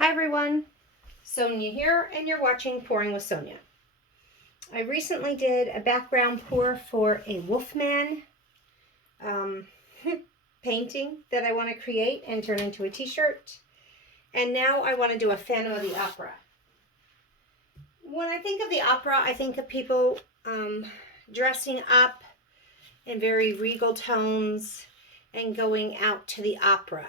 Hi everyone, Sonia here, and you're watching Pouring with Sonia. I recently did a background pour for a Wolfman painting that I want to create and turn into a t-shirt. And now I want to do a Phantom of the Opera. When I think of the opera, I think of people dressing up in very regal tones and going out to the opera.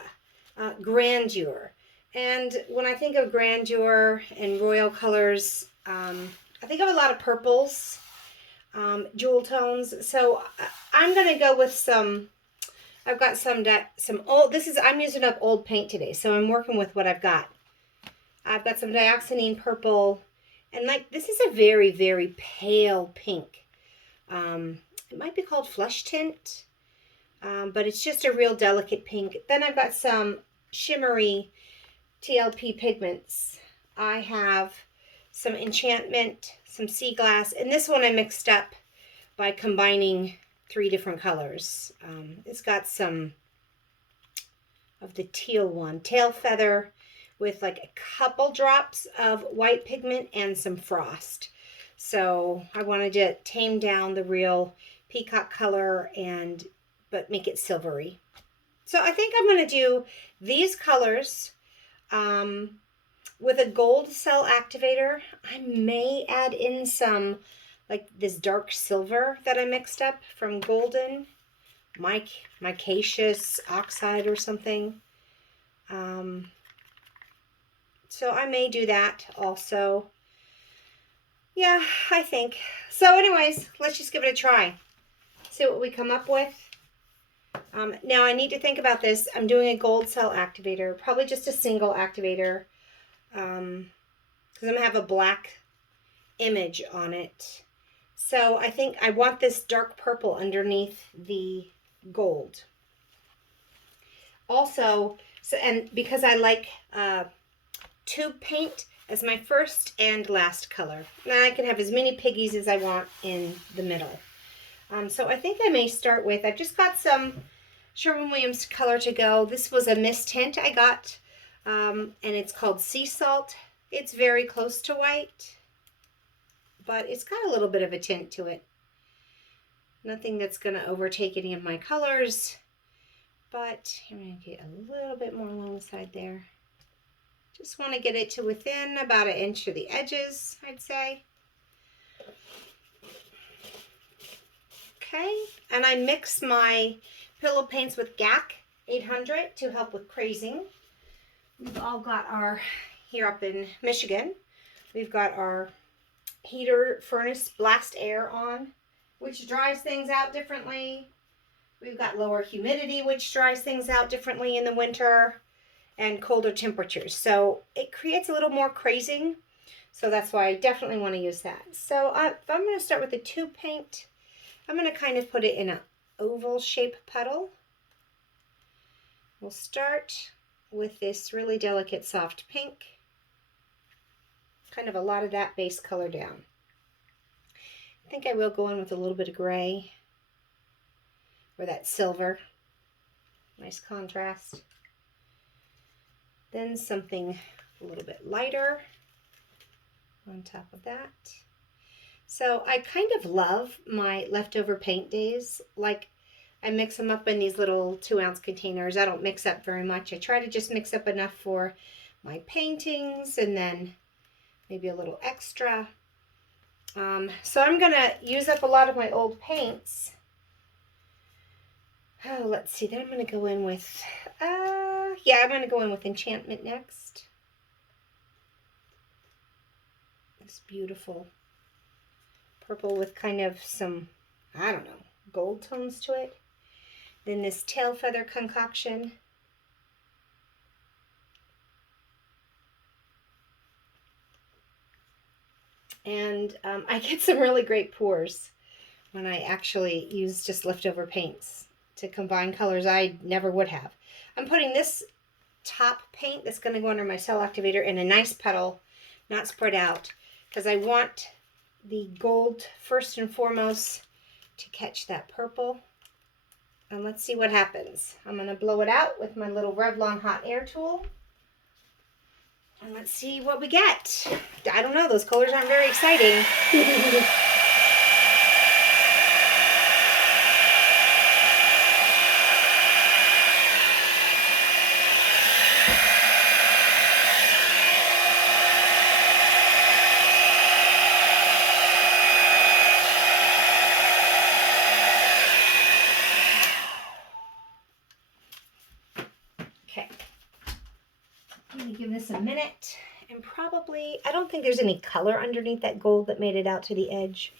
Grandeur. And when I think of grandeur and royal colors, I think of a lot of purples, jewel tones. So I'm going to go with some, I've got some old, I'm using up old paint today. So I'm working with what I've got. I've got some dioxazine purple. And this is a very, very pale pink. It might be called flesh tint. But it's just a real delicate pink. Then I've got some shimmery TLP pigments. I have some enchantment, some sea glass, and this one I mixed up by combining 3 different colors. It's got some of the teal one, tail feather, with like a couple drops of white pigment and some frost. So I wanted to tame down the real peacock color but make it silvery. So I think I'm going to do these colors with a gold cell activator. I may add in some like this dark silver that I mixed up from golden, micaceous oxide or something. So I may do that also. Yeah, I think. So anyways, let's just give it a try. See what we come up with. Now I need to think about this. I'm doing a gold cell activator, probably just a single activator, because I'm going to have a black image on it. So I think I want this dark purple underneath the gold. Also, and because I like tube paint as my first and last color. Now I can have as many piggies as I want in the middle. So I think I may start with, I've just got some Sherwin-Williams color to go. This was a mist tint I got, and it's called Sea Salt. It's very close to white, but it's got a little bit of a tint to it. Nothing that's going to overtake any of my colors, but I'm going to get a little bit more along the side there. Just want to get it to within about 1 inch of the edges, I'd say. Okay, and I mix my pillow paints with GAC 800 to help with crazing. We've all got our, here up in Michigan, we've got our heater furnace blast air on, which dries things out differently. We've got lower humidity, which dries things out differently in the winter, and colder temperatures. So it creates a little more crazing. So that's why I definitely want to use that. So I'm going to start with the tube paint. I'm going to kind of put it in an oval shape puddle. We'll start with this really delicate soft pink. Kind of a lot of that base color down. I think I will go in with a little bit of gray or that silver. Nice contrast. Then something a little bit lighter on top of that. So I kind of love my leftover paint days. Like I mix them up in these little 2-ounce containers. I don't mix up very much. I try to just mix up enough for my paintings and then maybe a little extra. So I'm going to use up a lot of my old paints. Oh, let's see. Then I'm going to go in with, I'm going to go in with enchantment next. This beautiful purple with kind of some, I don't know, gold tones to it. Then this tail feather concoction. And I get some really great pours when I actually use just leftover paints to combine colors I never would have. I'm putting this top paint that's going to go under my cell activator in a nice puddle, not spread out, because I want the gold first and foremost to catch that purple. And let's see what happens. I'm going to blow it out with my little Revlon hot air tool. And let's see what we get. I don't know, those colors aren't very exciting. Okay. I'm going to give this a minute. And probably, I don't think there's any color underneath that gold that made it out to the edge.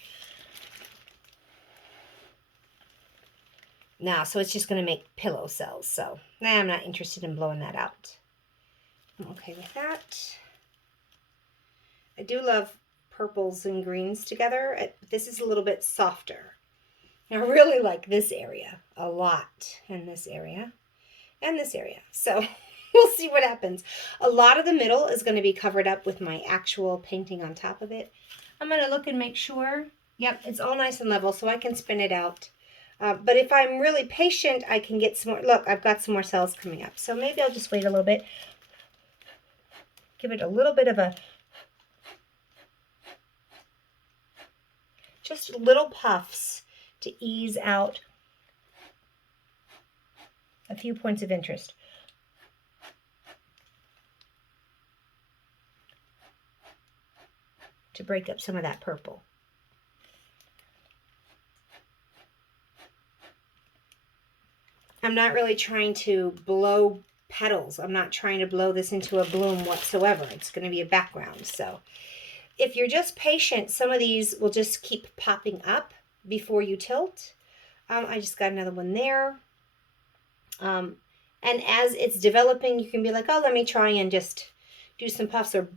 No, so it's just going to make pillow cells. So, I'm not interested in blowing that out. I'm okay with that. I do love purples and greens together. This is a little bit softer. I really like this area a lot, and this area, and this area. So we'll see what happens. A lot of the middle is going to be covered up with my actual painting on top of it. I'm going to look and make sure. Yep, it's all nice and level, so I can spin it out. But if I'm really patient, I can get some more. Look, I've got some more cells coming up. So maybe I'll just wait a little bit. Give it a little bit of a, just little puffs to ease out a few points of interest. To break up some of that purple. I'm not really trying to blow petals. I'm not trying to blow this into a bloom whatsoever. It's going to be a background. So if you're just patient, some of these will just keep popping up before you tilt. I just got another one there. And as it's developing, you can be like, oh, let me try and just do some puffs or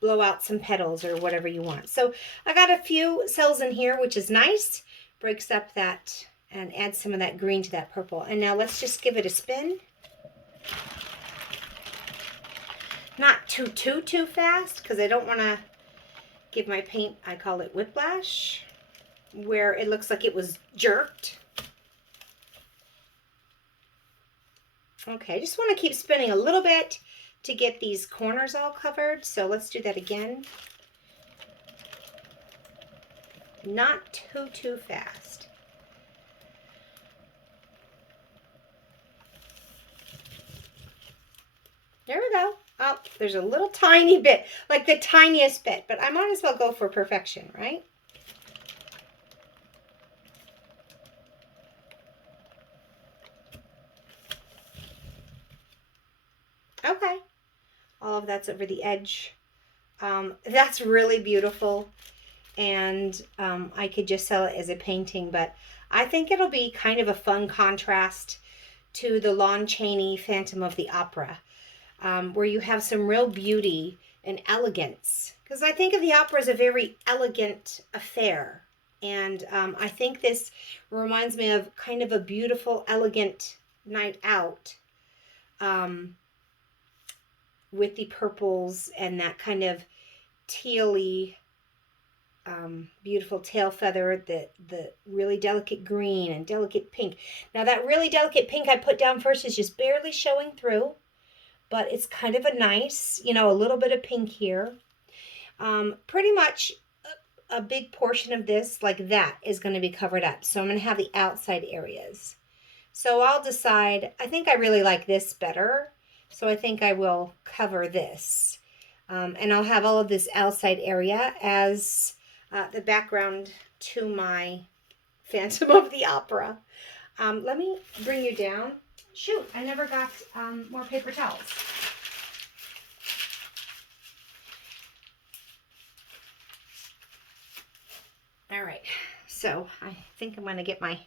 blow out some petals or whatever you want. So I got a few cells in here, which is nice. Breaks up that and adds some of that green to that purple. And now let's just give it a spin. Not too fast, because I don't want to give my paint, I call it whiplash, where it looks like it was jerked. Okay, I just want to keep spinning a little bit to get these corners all covered. So let's do that again. Not too fast. There we go. Oh, there's a little tiny bit, like the tiniest bit, but I might as well go for perfection, right? Okay. All of that's over the edge. That's really beautiful. And I could just sell it as a painting, but I think it'll be kind of a fun contrast to the Lon Cheney Phantom of the Opera, where you have some real beauty and elegance. Because I think of the opera as a very elegant affair. And I think this reminds me of kind of a beautiful, elegant night out. With the purples and that kind of tealy, beautiful tail feather, the really delicate green and delicate pink. Now that really delicate pink I put down first is just barely showing through, but it's kind of a nice, a little bit of pink here. Pretty much a big portion of this, like that, is going to be covered up. So I'm going to have the outside areas. So I'll decide, I think I really like this better. So I think I will cover this. And I'll have all of this outside area as the background to my Phantom of the Opera. Let me bring you down. Shoot, I never got more paper towels. All right, so I think I'm going to get my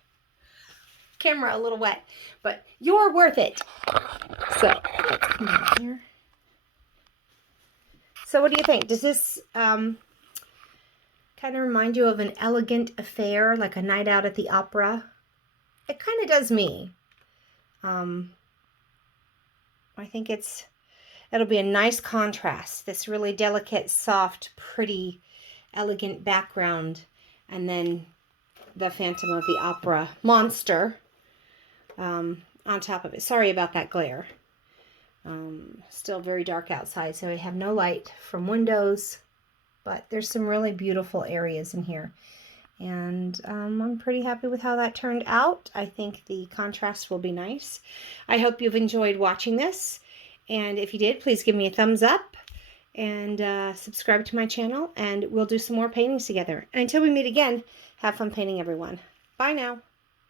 camera a little wet, but you're worth it. So let's come down here. So what do you think? Does this kind of remind you of an elegant affair, like a night out at the opera? It kind of does me. I think it'll be a nice contrast. This really delicate, soft, pretty, elegant background, and then the Phantom of the Opera monster on top of it. Sorry about that glare. Still very dark outside, so I have no light from windows, but there's some really beautiful areas in here. And I'm pretty happy with how that turned out. I think the contrast will be nice. I hope you've enjoyed watching this. And if you did, please give me a thumbs up and subscribe to my channel. And we'll do some more paintings together. And until we meet again, have fun painting, everyone. Bye now.